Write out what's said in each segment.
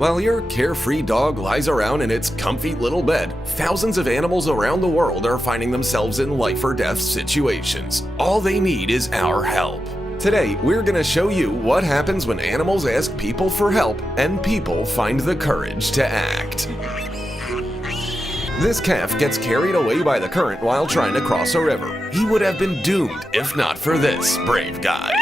While your carefree dog lies around in its comfy little bed, thousands of animals around the world are finding themselves in life or death situations. All they need is our help. Today, we're gonna show you what happens when animals ask people for help and people find the courage to act. This calf gets carried away by the current while trying to cross a river. He would have been doomed if not for this brave guy.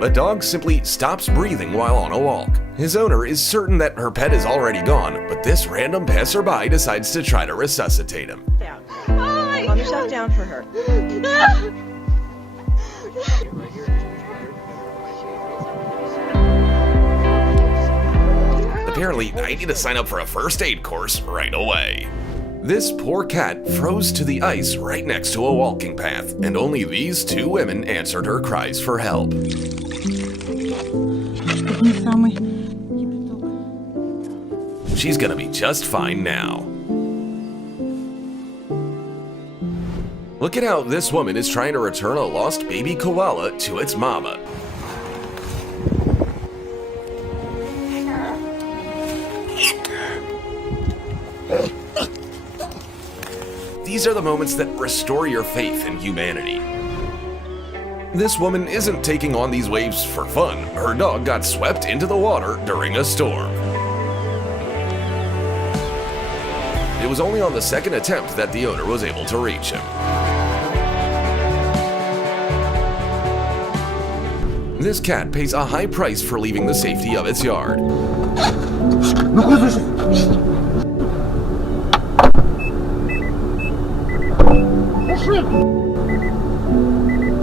The dog simply stops breathing while on a walk. His owner is certain that her pet is already gone, but this random passerby decides to try to resuscitate him. Down. Calm yourself down for her. Apparently, I need to sign up for a first aid course right away. This poor cat froze to the ice right next to a walking path, and only these two women answered her cries for help. She's gonna be just fine now. Look at how this woman is trying to return a lost baby koala to its mama. These are the moments that restore your faith in humanity. This woman isn't taking on these waves for fun. Her dog got swept into the water during a storm. It was only on the second attempt that the owner was able to reach him. This cat pays a high price for leaving the safety of its yard.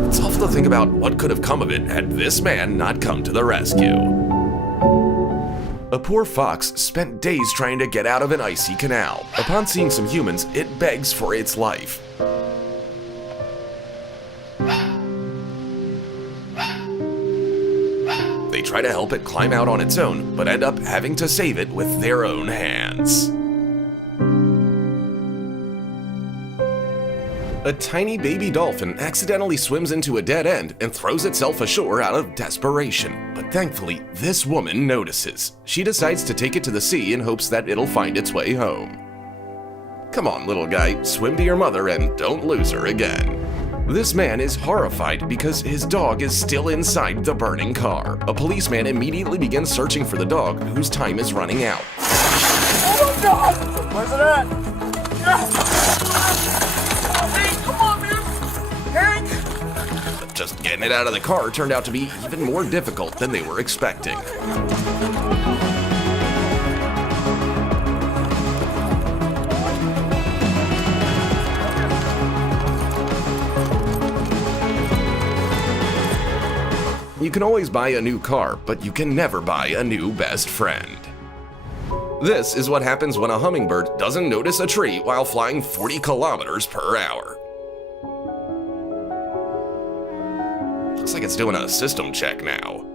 It's awful to think about what could have come of it had this man not come to the rescue. A poor fox spent days trying to get out of an icy canal. Upon seeing some humans, it begs for its life. They try to help it climb out on its own, but end up having to save it with their own hands. A tiny baby dolphin accidentally swims into a dead end and throws itself ashore out of desperation. But thankfully, this woman notices. She decides to take it to the sea in hopes that it'll find its way home. Come on, little guy, swim to your mother and don't lose her again. This man is horrified because his dog is still inside the burning car. A policeman immediately begins searching for the dog, whose time is running out. Oh my God! Where's it at? Hank, come on, man! Hank! Just getting it out of the car turned out to be even more difficult than they were expecting. You can always buy a new car, but you can never buy a new best friend. This is what happens when a hummingbird doesn't notice a tree while flying 40 kilometers per hour. Looks like it's doing a system check now.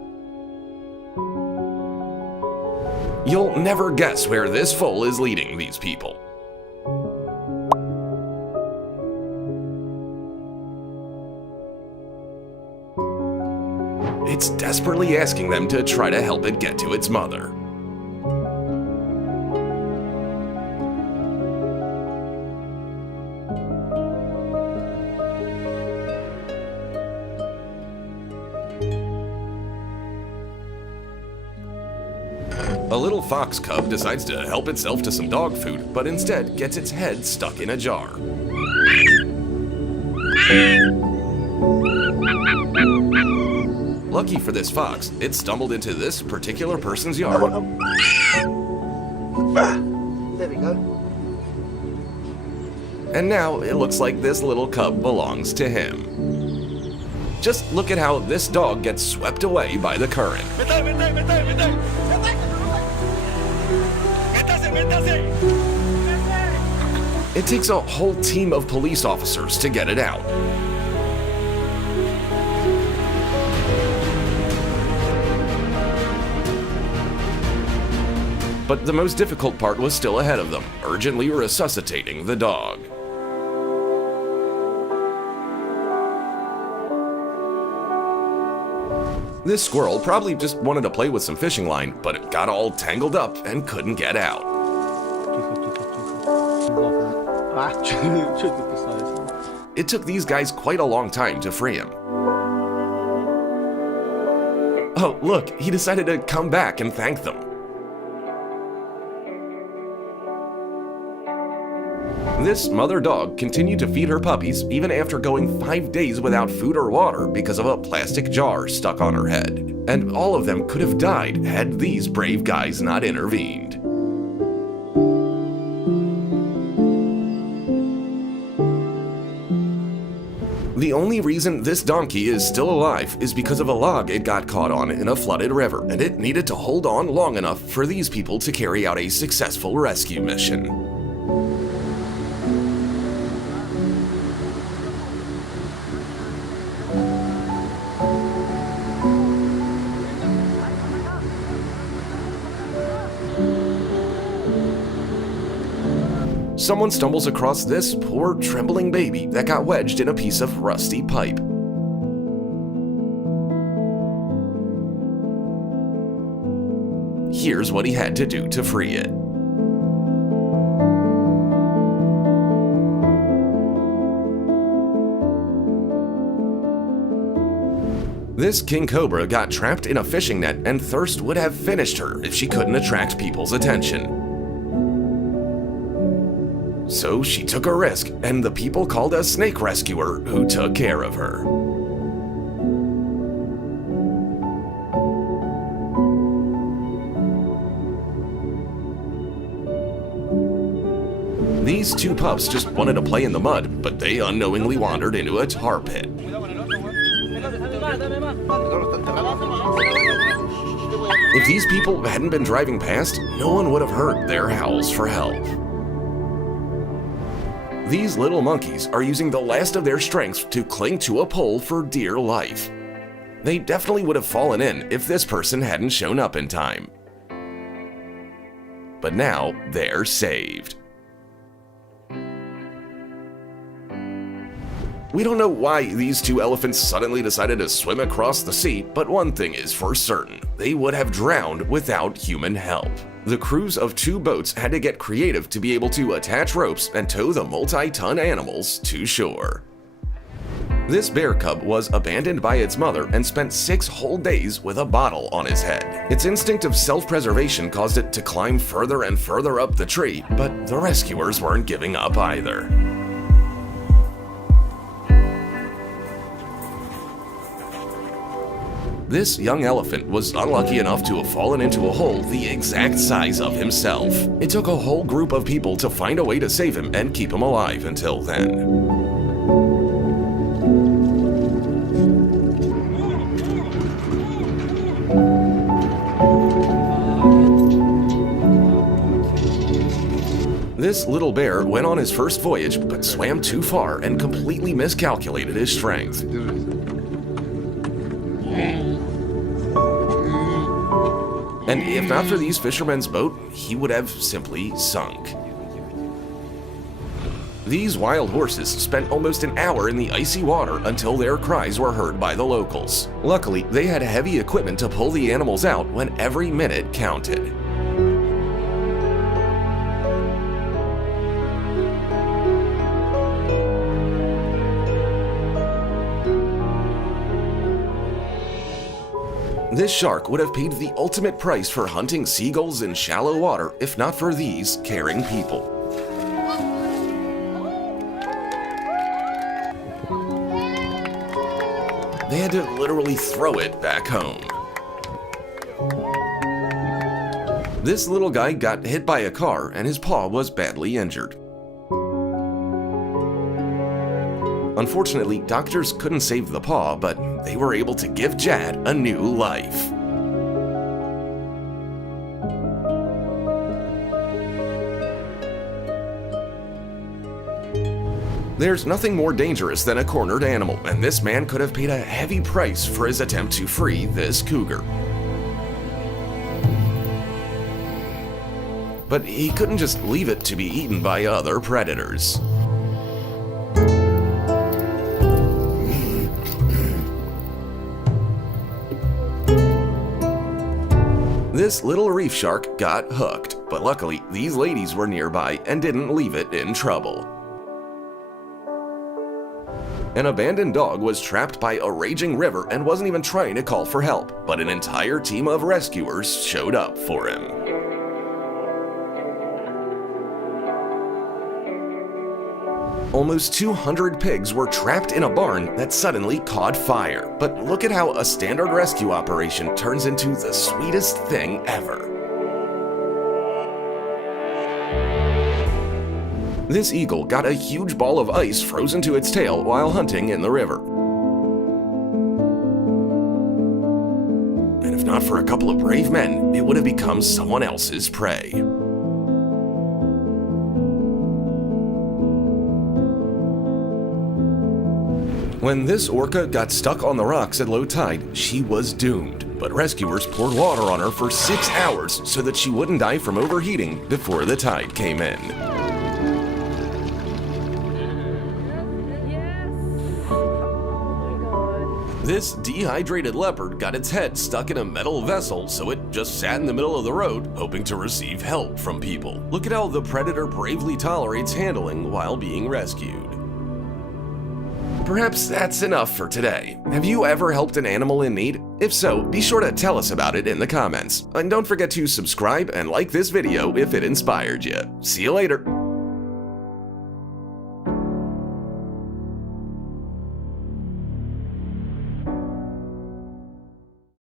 You'll never guess where this foal is leading these people. It's desperately asking them to try to help it get to its mother. A little fox cub decides to help itself to some dog food, but instead gets its head stuck in a jar. Lucky for this fox, it stumbled into this particular person's yard. There we go. And now it looks like this little cub belongs to him. Just look at how this dog gets swept away by the current. It takes a whole team of police officers to get it out. but the most difficult part was still ahead of them, urgently resuscitating the dog. This squirrel probably just wanted to play with some fishing line, but it got all tangled up and couldn't get out. It took these guys quite a long time to free him. Oh, look, he decided to come back and thank them. This mother dog continued to feed her puppies even after going 5 days without food or water because of a plastic jar stuck on her head. And all of them could have died had these brave guys not intervened. The only reason this donkey is still alive is because of a log it got caught on in a flooded river, and it needed to hold on long enough for these people to carry out a successful rescue mission. Someone stumbles across this poor, trembling baby that got wedged in a piece of rusty pipe. Here's what he had to do to free it. This king cobra got trapped in a fishing net, and thirst would have finished her if she couldn't attract people's attention. So she took a risk, and the people called a snake rescuer who took care of her. These two pups just wanted to play in the mud, but they unknowingly wandered into a tar pit. If these people hadn't been driving past, no one would have heard their howls for help. These little monkeys are using the last of their strength to cling to a pole for dear life. They definitely would have fallen in if this person hadn't shown up in time. But now they're saved. We don't know why these two elephants suddenly decided to swim across the sea, but one thing is for certain: they would have drowned without human help. The crews of two boats had to get creative to be able to attach ropes and tow the multi-ton animals to shore. This bear cub was abandoned by its mother and spent 6 whole days with a bottle on his head. Its instinct of self-preservation caused it to climb further and further up the tree, but the rescuers weren't giving up either. This young elephant was unlucky enough to have fallen into a hole the exact size of himself. It took a whole group of people to find a way to save him and keep him alive until then. This little bear went on his first voyage but swam too far and completely miscalculated his strength. And if not for these fishermen's boat, he would have simply sunk. These wild horses spent almost an hour in the icy water until their cries were heard by the locals. Luckily, they had heavy equipment to pull the animals out when every minute counted. This shark would have paid the ultimate price for hunting seagulls in shallow water if not for these caring people. They had to literally throw it back home. This little guy got hit by a car and his paw was badly injured. Unfortunately, doctors couldn't save the paw, but they were able to give Jad a new life. There's nothing more dangerous than a cornered animal, and this man could have paid a heavy price for his attempt to free this cougar. but he couldn't just leave it to be eaten by other predators. This little reef shark got hooked, but luckily these ladies were nearby and didn't leave it in trouble. An abandoned dog was trapped by a raging river and wasn't even trying to call for help, but an entire team of rescuers showed up for him. Almost 200 pigs were trapped in a barn that suddenly caught fire. But look at how a standard rescue operation turns into the sweetest thing ever. This eagle got a huge ball of ice frozen to its tail while hunting in the river. And if not for a couple of brave men, it would have become someone else's prey. When this orca got stuck on the rocks at low tide, she was doomed, but rescuers poured water on her for 6 hours so that she wouldn't die from overheating before the tide came in. This dehydrated leopard got its head stuck in a metal vessel, so it just sat in the middle of the road, hoping to receive help from people. Look at how the predator bravely tolerates handling while being rescued. Perhaps that's enough for today. Have you ever helped an animal in need? If so, be sure to tell us about it in the comments. And don't forget to subscribe and like this video if it inspired you. See you later.